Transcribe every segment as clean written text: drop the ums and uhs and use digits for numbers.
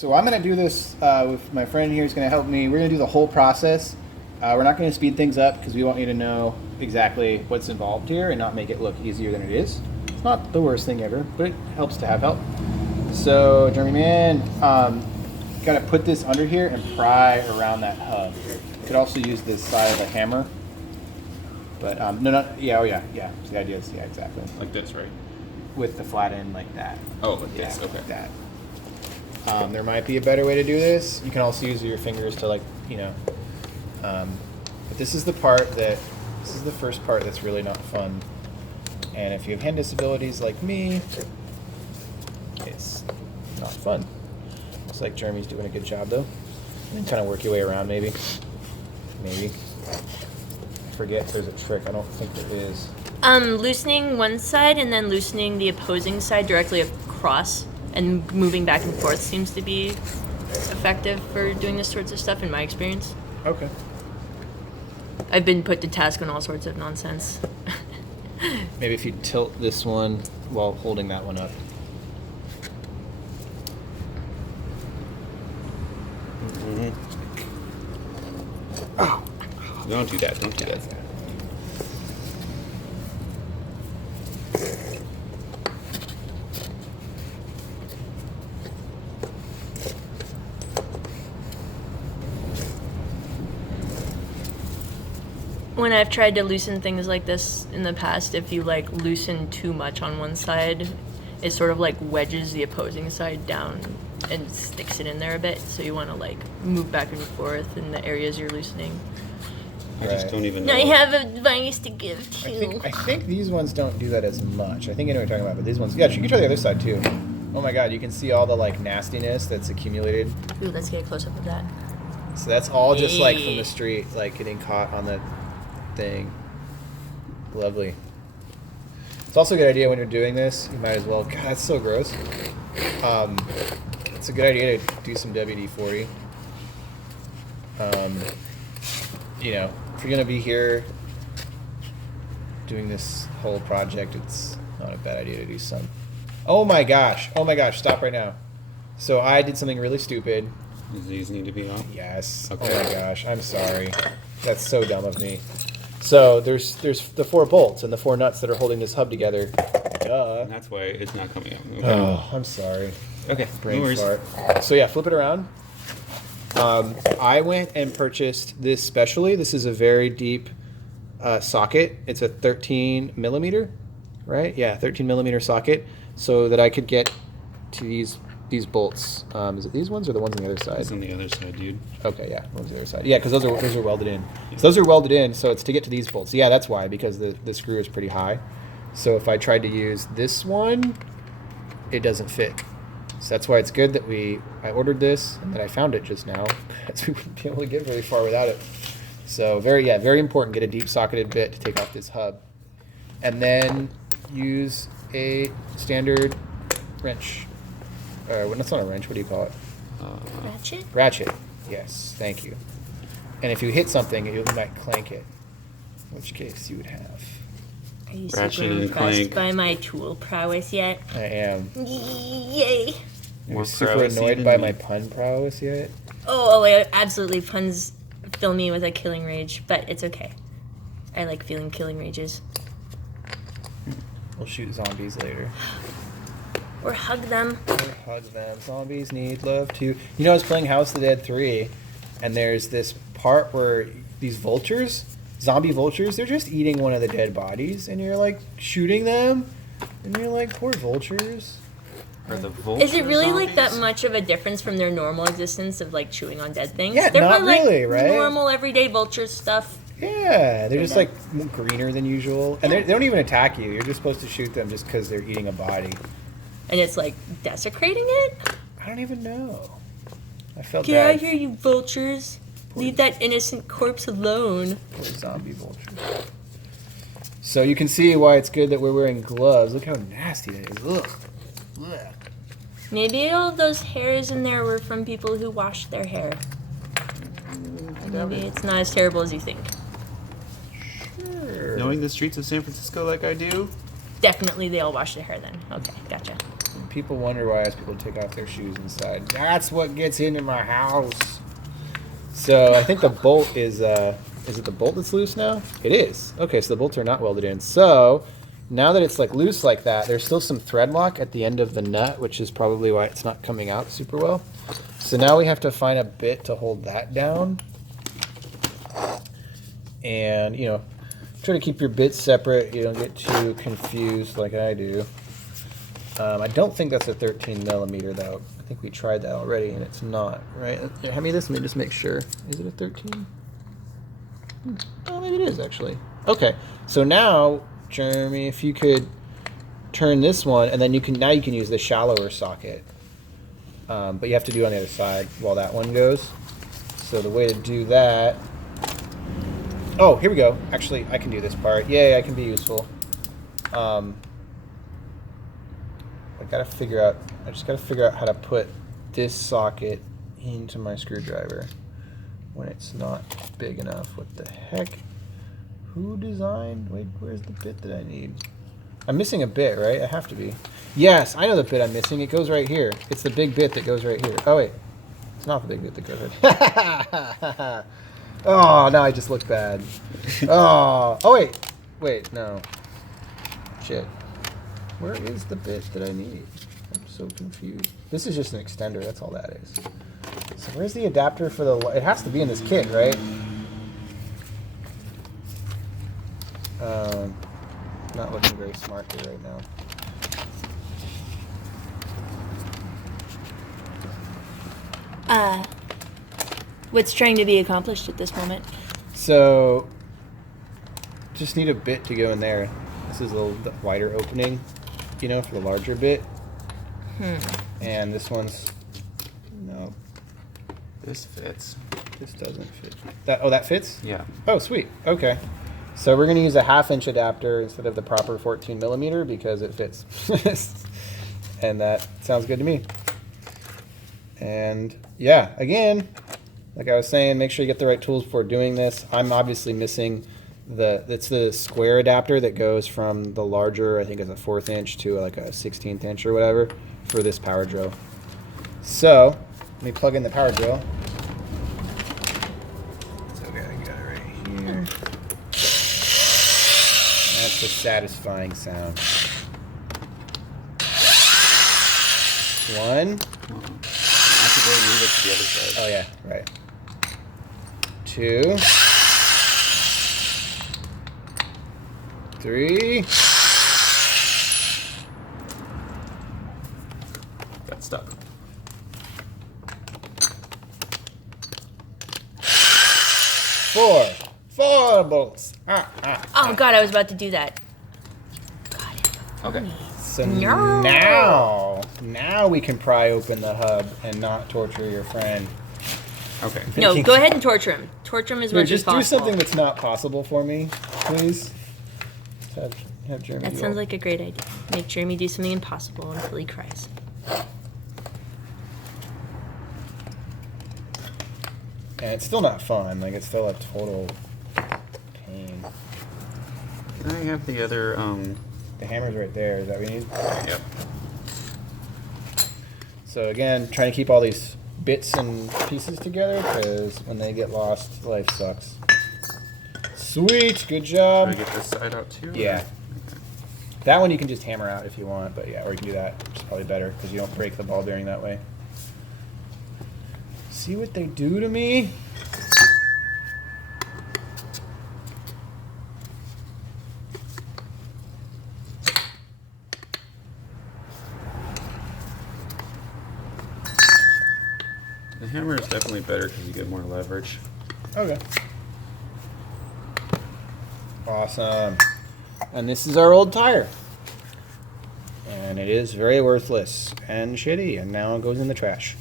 So I'm going to do this with my friend here who's going to help me. We're going to do the whole process. We're not going to speed things up because we want you to know exactly what's involved here and not make it look easier than it is. It's not the worst thing ever, but it helps to have help. So, Jeremy man, got to put this under here and pry around that hub. You could also use this side of a hammer. But, yeah. So the idea is, yeah, exactly. Like this, right? With the flat end like that. Oh, like this, okay. Like that. There might be a better way to do this. You can also use your fingers to but this is the first part that's really not fun. And if you have hand disabilities like me, it's not fun. Looks like Jeremy's doing a good job though. And kind of work your way around maybe. I forget if there's a trick. I don't think there is. Loosening one side and then loosening the opposing side directly across and moving back and forth seems to be effective for doing this sorts of stuff in my experience. Okay. I've been put to task on all sorts of nonsense. Maybe if you tilt this one while holding that one up. Mm-hmm. Oh. Don't do that. Don't do that. When I've tried to loosen things like this in the past, if you loosen too much on one side, it sort of wedges the opposing side down and sticks it in there a bit. So you want to move back and forth in the areas you're loosening. I just don't even know. I have advice to give to you. I think these ones don't do that as much. I think you know what you're talking about, but these ones, yeah, you can try the other side too. Oh my god, you can see all the nastiness that's accumulated. Ooh, let's get a close up of that. So that's all just from the street, getting caught on the thing. Lovely. It's also a good idea when you're doing this, you might as well, god, that's so gross. It's a good idea to do some WD-40. If you're going to be here doing this whole project, it's not a bad idea to do some. Oh my gosh, stop right now. So I did something really stupid. Does these need to be on? Yes. Okay. Oh my gosh, I'm sorry. That's so dumb of me. So there's the 4 bolts and the 4 nuts that are holding this hub together. Duh. And that's why it's not coming out. Okay. Oh, I'm sorry. Okay. Brain No worries. fart. So yeah, flip it around. I went and purchased this specially. This is a very deep socket. It's a 13 millimeter, right? Yeah, 13 millimeter socket, so that I could get to these bolts. Is it these ones or the ones on the other side? It's on the other side, dude. Okay, yeah, ones on the other side. Yeah, because those are welded in. So those are welded in, so it's to get to these bolts. Yeah, that's why, because the screw is pretty high. So if I tried to use this one, it doesn't fit. So that's why it's good that I ordered this and that I found it just now, because we wouldn't be able to get very far without it. So very important. Get a deep socketed bit to take off this hub, and then use a standard wrench. That's not a wrench. What do you call it? Ratchet? Ratchet. Yes, thank you. And if you hit something, you might clank it. In which case you would have. Are you Ratchet super and impressed clank. by my tool prowess yet? I am. Yay! You're More super prowess annoyed even by me. my pun prowess yet? Oh, absolutely. Puns fill me with a killing rage, but it's okay. I like feeling killing rages. We'll shoot zombies later. Or hug them. Or hug them. Zombies need love too. I was playing House of the Dead 3, and there's this part where these vultures, zombie vultures, they're just eating one of the dead bodies, and you're shooting them, and you're poor vultures. Are the vulture Is it really that zombies? much of a difference from their normal existence of chewing on dead things? Yeah, They're not probably, really, right? Normal everyday vulture stuff. Yeah, they're just greener than usual, and they don't even attack you. You're just supposed to shoot them just because they're eating a body. And it's desecrating it? I don't even know. I felt Get out bad. of here, you vultures. Leave that innocent corpse alone. Poor zombie vulture. So you can see why it's good that we're wearing gloves. Look how nasty that is. Ugh. Ugh. Maybe all those hairs in there were from people who washed their hair. Maybe it's not as terrible as you think. Sure. Knowing the streets of San Francisco like I do, Definitely they all wash their hair then. Okay, gotcha. People wonder why I ask people to take off their shoes inside. That's what gets into my house. So I think the bolt is it the bolt that's loose now? It is. Okay, so the bolts are not welded in. So now that it's like loose like that, there's still some thread lock at the end of the nut, which is probably why it's not coming out super well. So now we have to find a bit to hold that down. And, you know, try to keep your bits separate. You don't get too confused like I do. I don't think that's a 13 millimeter though. I think we tried that already and it's not, right? Here, hand me this, let me just make sure. Is it a 13? Oh, maybe it is actually. Okay, so now, Jeremy, if you could turn this one, and then you can use the shallower socket. But you have to do it on the other side while that one goes. So the way to do that, oh, here we go. Actually, I can do this part. Yay, I can be useful. I just gotta figure out how to put this socket into my screwdriver when it's not big enough. What the heck? Who designed? Wait, where's the bit that I need? I'm missing a bit, right? I have to be. Yes, I know the bit I'm missing. It goes right here. It's the big bit that goes right here. Oh, wait. It's not the big bit that goes right here. Oh, now I just look bad. Oh, wait. Wait, no. Shit. Where is the bit that I need? I'm so confused. This is just an extender. That's all that is. So where's the adapter for the... It has to be in this kit, right? Not looking very smart here right now. What's trying to be accomplished at this moment? So, just need a bit to go in there. This is a little wider opening, you know, for the larger bit. And this one's, no, This fits. this doesn't fit. That fits? Yeah. Oh, sweet. Okay. So we're going to use a 1/2 inch adapter instead of the proper 14 millimeter because it fits. And that sounds good to me. And yeah, again, like I was saying, make sure you get the right tools before doing this. I'm obviously missing it's the square adapter that goes from the larger, I think it's a 1/4 inch to like a 1/16 inch or whatever for this power drill. So let me plug in the power drill. It's okay, I got it right here. That's a satisfying sound. One. I have to go move it to the other side. Oh yeah, right. 2. 3. Got stuck. 4. 4 bolts. Oh god, I was about to do that. Got it. Okay. So No. now we can pry open the hub and not torture your friend. Okay. No, go ahead and torture him. Torture him as Here, much as just possible. do something that's not possible for me, please. Just have Jeremy That do sounds all- like a great idea. Make Jeremy do something impossible until he cries. And it's still not fun. Like, it's still a total pain. I have the other, The hammer's right there. Is that what we need? yep. So again, trying to keep all these bits and pieces together because when they get lost, life sucks. Sweet, good Should job. I get this side out too? Yeah. That one you can just hammer out if you want, but yeah, or you can do that, which is probably better because you don't break the ball bearing that way. See what they do to me? The hammer is definitely better because you get more leverage. Okay. Awesome. And this is our old tire. And it is very worthless and shitty, and now it goes in the trash.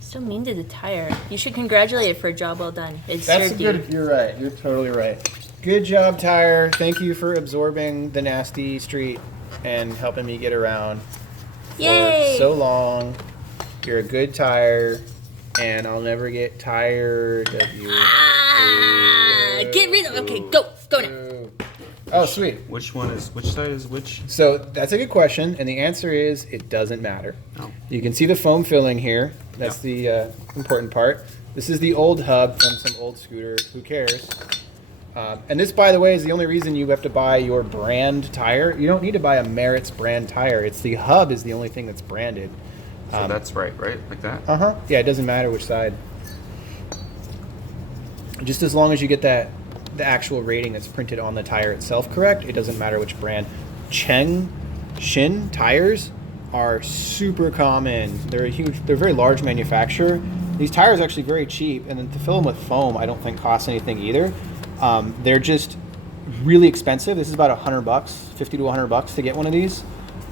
So mean to the tire. You should congratulate it for a job well done. It That's served good. you. You're right. You're totally right. Good job, tire. Thank you for absorbing the nasty street and helping me get around Yay! for so long. You're a good tire, and I'll never get tired of you. Get rid of. Okay, go now. Ooh. Oh, sweet. Which side is which? So that's a good question, and the answer is it doesn't matter. Oh. You can see the foam filling here. That's Yeah. the important part. This is the old hub from some old scooter. Who cares? And this, by the way, is the only reason you have to buy your brand tire. You don't need to buy a Meritz brand tire. It's the hub is the only thing that's branded. So that's right? Like that? Uh-huh. Yeah, it doesn't matter which side. Just as long as you get the actual rating that's printed on the tire itself correct, it doesn't matter which brand. Shin tires are super common. They're a very large manufacturer. These tires are actually very cheap, and then to fill them with foam, I don't think costs anything either. They're just really expensive. This is about $100, $50 to $100 to get one of these,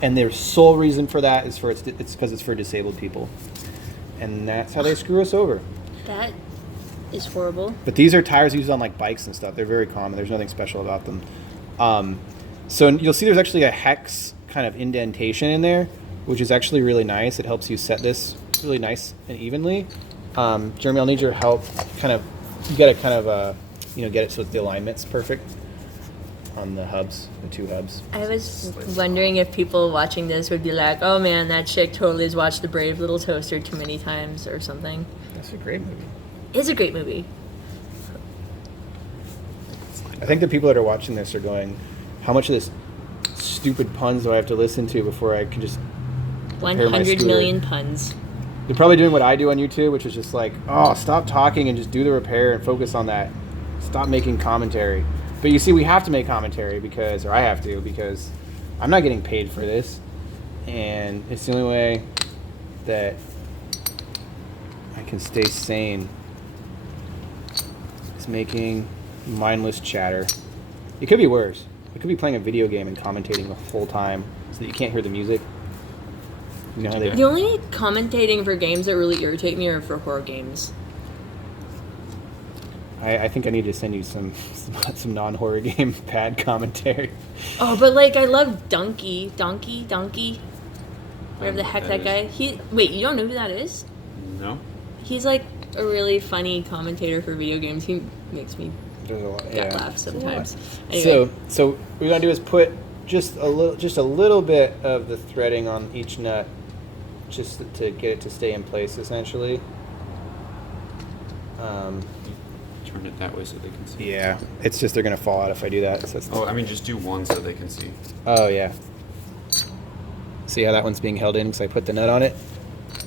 and their sole reason for that is it's because it's for disabled people, and that's how they screw us over. That is horrible. But these are tires used on like bikes and stuff. They're very common. There's nothing special about them. So you'll see there's actually a hex kind of indentation in there, which is actually really nice. It helps you set this really nice and evenly. Jeremy, I'll need your help. You got to kind of get it so the alignment's perfect on the hubs, the two hubs. I was wondering if people watching this would be like, oh man, that chick totally has watched The Brave Little Toaster too many times or something. That's a great movie. It's a great movie. I think the people that are watching this are going, how much of this stupid puns do I have to listen to before I can just repair my 100 scooter? million puns. They're probably doing what I do on YouTube, which is just like, oh, stop talking and just do the repair and focus on that. Stop making commentary. But you see, we have to make commentary or I have to, because I'm not getting paid for this. And it's the only way that I can stay sane. It's making mindless chatter. It could be worse. It could be playing a video game and commentating the whole time so that you can't hear the music. You know how they... The only commentating for games that really irritate me are for horror games. I think I need to send you some non-horror game pad commentary. Oh, but like I love Donkey. Whatever the heck that guy. Wait, you don't know who that is? No. He's like a really funny commentator for video games. He makes me gut laugh sometimes. Anyway. So what we're gonna do is put just a little bit of the threading on each nut, just to get it to stay in place, essentially. Turn it that way so they can see. Yeah, it's just they're gonna fall out if I do that. So Just do one so they can see. Oh yeah. See how that one's being held in because I put the nut on it.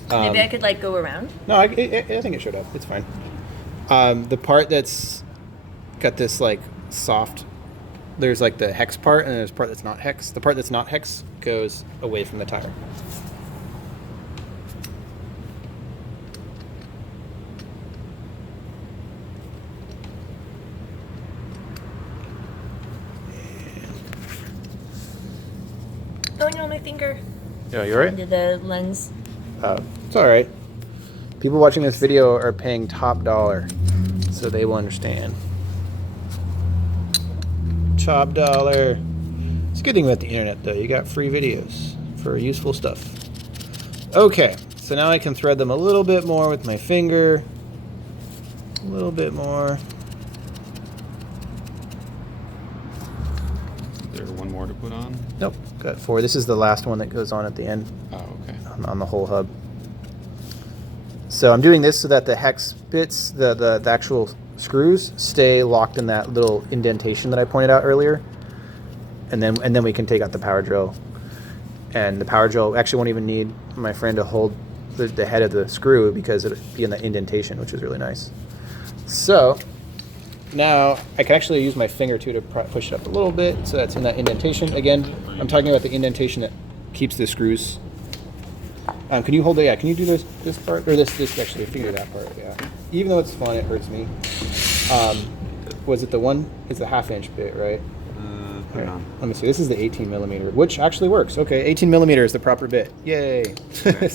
Maybe I could like go around. No, I think it showed up. It's fine. The part that's got this like soft, there's like the hex part, and there's a part that's not hex. The part that's not hex goes away from the tire. Oh no, my finger. Yeah, you alright? Into the lens. It's alright. People watching this video are paying top dollar, so they will understand. Top dollar. It's a good thing about the internet, though. You got free videos for useful stuff. Okay, so now I can thread them a little bit more with my finger. A little bit more. Is there one more to put on? Nope, got 4. This is the last one that goes on at the end. Oh, okay. On the whole hub. So I'm doing this so that the hex bits, the actual screws, stay locked in that little indentation that I pointed out earlier, and then we can take out the power drill. And the power drill actually won't even need my friend to hold the head of the screw because it'll be in the indentation, which is really nice. So now I can actually use my finger too to push it up a little bit so that's in that indentation. Again, I'm talking about the indentation that keeps the screws. Can you hold it? Yeah, can you do this part? Or this actually, finger that part, yeah. Even though it's fun, it hurts me. Was it the one? It's a 1/2-inch bit, right? Put it on. Let me see. This is the 18 millimeter, which actually works. Okay, 18 millimeter is the proper bit. Yay. Okay.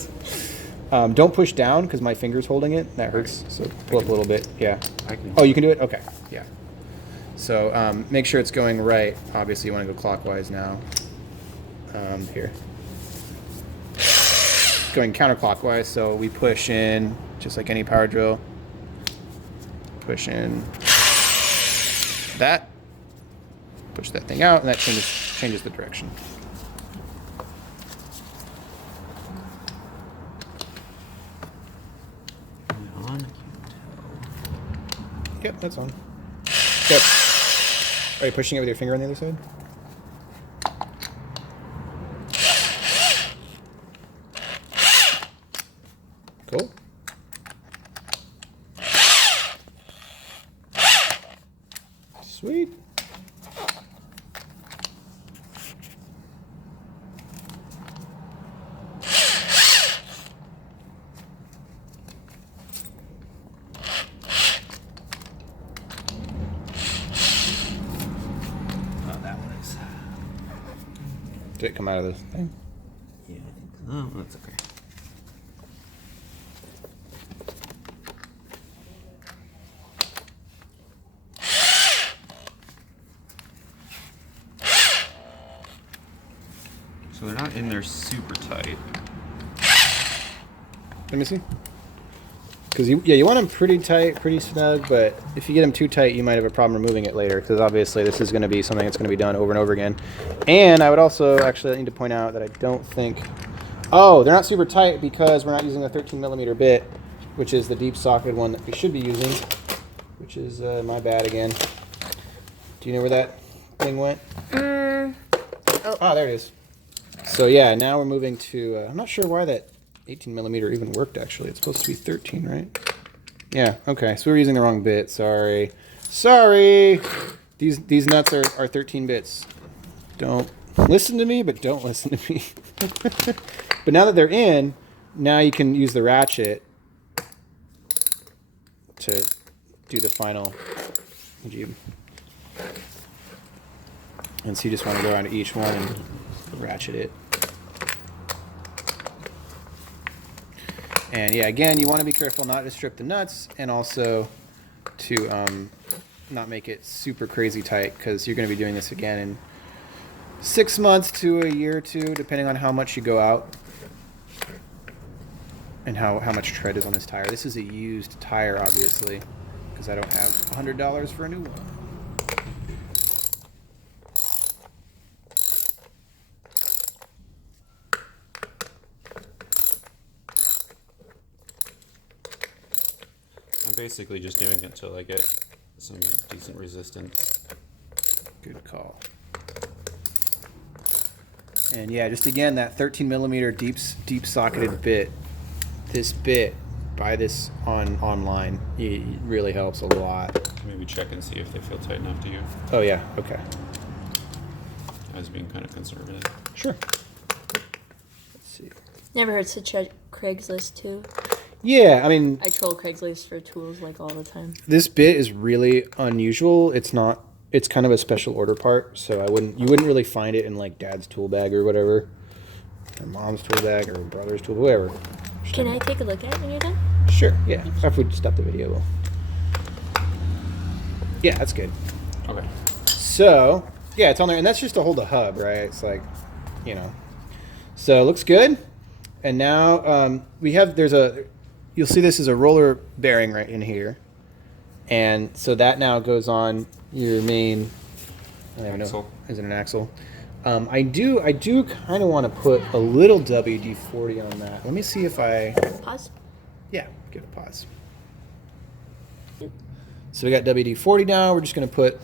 Don't push down because my finger's holding it. That hurts. So pull up a little bit. Yeah. I can. Oh, you can do it? Okay. Yeah. So make sure it's going right. Obviously, you want to go clockwise now. Here. Going counterclockwise, so we push in just like any power drill. Push in that. push that thing out, and that changes the direction. On, I can't tell. Yep, that's on. Yep. Are you pushing it with your finger on the other side? Cool. Sweet. Oh, that one is. Did it come out of the thing? Yeah, I think so. Oh, that's okay. So they're not in there super tight. Let me see. Because you want them pretty tight, pretty snug, but if you get them too tight, you might have a problem removing it later, because obviously this is going to be something that's going to be done over and over again. And I would also actually need to point out that I don't think... Oh, they're not super tight because we're not using a 13mm bit, which is the deep socket one that we should be using, which is my bad again. Do you know where that thing went? Oh, there it is. So yeah, now we're moving to... I'm not sure why that 18mm even worked, actually. It's supposed to be 13, right? Yeah, okay. So we were using the wrong bit. Sorry. Sorry! These nuts are 13 bits. Don't listen to me, but don't listen to me. But now that they're in, now you can use the ratchet to do the final jib. And so you just want to go around to each one and ratchet it. And yeah, again, you want to be careful not to strip the nuts, and also to not make it super crazy tight, because you're going to be doing this again in 6 months to a year or two, depending on how much you go out and how much tread is on this tire. This is a used tire, obviously, because I don't have $100 for a new one. I'm basically just doing it until I get some decent resistance. Good call. And yeah, just again, that 13mm deep socketed bit. This bit, buy this online. It really helps a lot. Maybe check and see if they feel tight enough to you. Oh yeah, okay. I was being kind of conservative. Sure. Let's see. Never hurts to check Craigslist too. Yeah, I mean, I troll Craigslist for tools like all the time. this bit is really unusual. It's kind of a special order part, so you wouldn't really find it in like dad's tool bag or whatever, or mom's tool bag or brother's tool, whatever. Can I take a look at it when you're done? Sure, yeah. After we stop the video, we'll... Yeah, that's good. Okay. So, yeah, it's on there, and that's just to hold the hub, right? It's like, you know. So, it looks good. And now you'll see this is a roller bearing right in here. And so that now goes on your main, I don't even know, Axle. is it an axle? I do kind of want to put a little WD-40 on that. Let me see if Pause. yeah, give it a pause. So we got WD-40 now. We're just going to put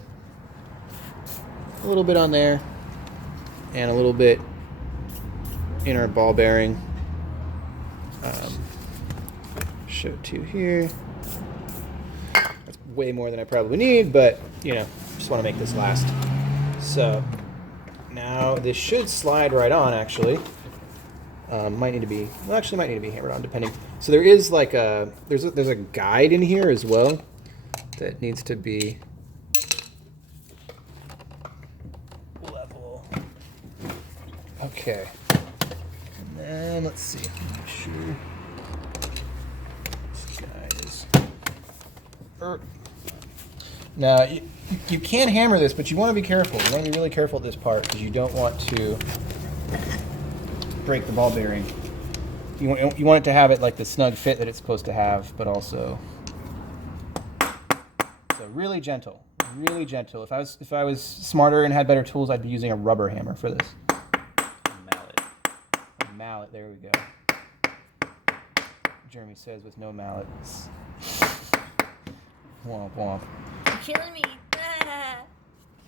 a little bit on there and a little bit in our ball bearing. Show 2 here. That's way more than I probably need, but you know, just want to make this last. So now this should slide right on, actually. Might need to be hammered on, depending. So there is like there's a guide in here as well that needs to be level. Okay. And then let's see. Make sure this guide is. Now you can hammer this, but you want to be careful. You want to be really careful at this part because you don't want to break the ball bearing. You want it to have it like the snug fit that it's supposed to have, but also so really gentle. Really gentle. If I was smarter and had better tools, I'd be using a rubber hammer for this. Mallet. A mallet. There we go. Jeremy says with no mallets. Womp womp. You're killing me.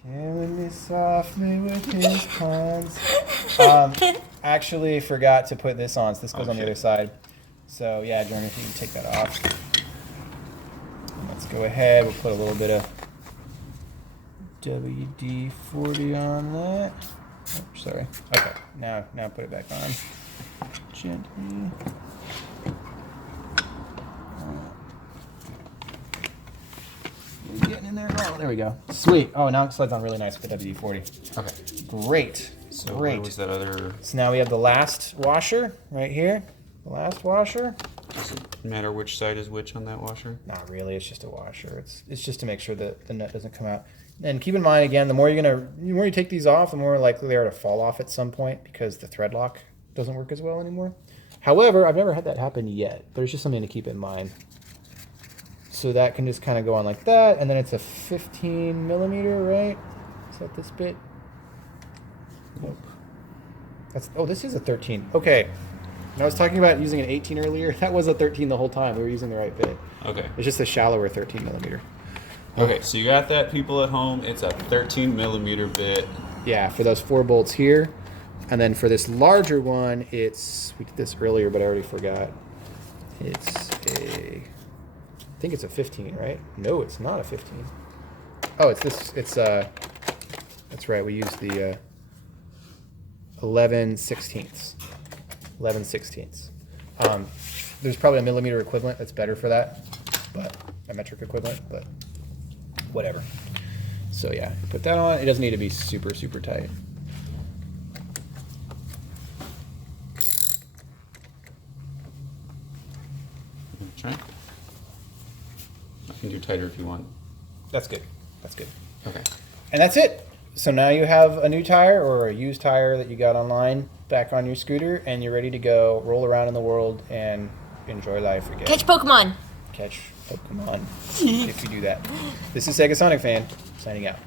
Killing me softly with his puns. Actually forgot to put this on, so this goes on the other side. So yeah, Jeremy, if you can take that off. And let's go ahead. We'll put a little bit of WD-40 on that. Oh, sorry. Okay, now put it back on. Gently. Getting in there. Oh, there we go. Sweet. Oh, now it slides on really nice with the WD-40. Okay. Great. So Great. what was that other? So now we have the last washer right here. The last washer. Does it matter which side is which on that washer? Not really. It's just a washer. It's just to make sure that the nut doesn't come out. And keep in mind again, the more you take these off, the more likely they are to fall off at some point because the thread lock doesn't work as well anymore. However, I've never had that happen yet. There's just something to keep in mind. So that can just kind of go on like that, and then it's a 15 millimeter, right? Is that this bit? Nope. This is a 13. Okay. I was talking about using an 18 earlier. That was a 13 the whole time. We were using the right bit. Okay. It's just a shallower 13 millimeter. Okay, so you got that, people at home. It's a 13 millimeter bit. Yeah, for those 4 bolts here. And then for this larger one, we did this earlier, but I already forgot. I think it's a 15, right? No, it's not a 15. Oh, it's this, that's right, we used the 11 sixteenths. 11 sixteenths. There's probably a millimeter equivalent that's better for that, but a metric equivalent, but whatever. So yeah, put that on. It doesn't need to be super, super tight. Try. I can do tighter if you want. That's good. That's good. Okay. And that's it. So now you have a new tire or a used tire that you got online back on your scooter, and you're ready to go roll around in the world and enjoy life again. Catch Pokemon. Catch Pokemon if you do that. This is Sega Sonic Fan signing out.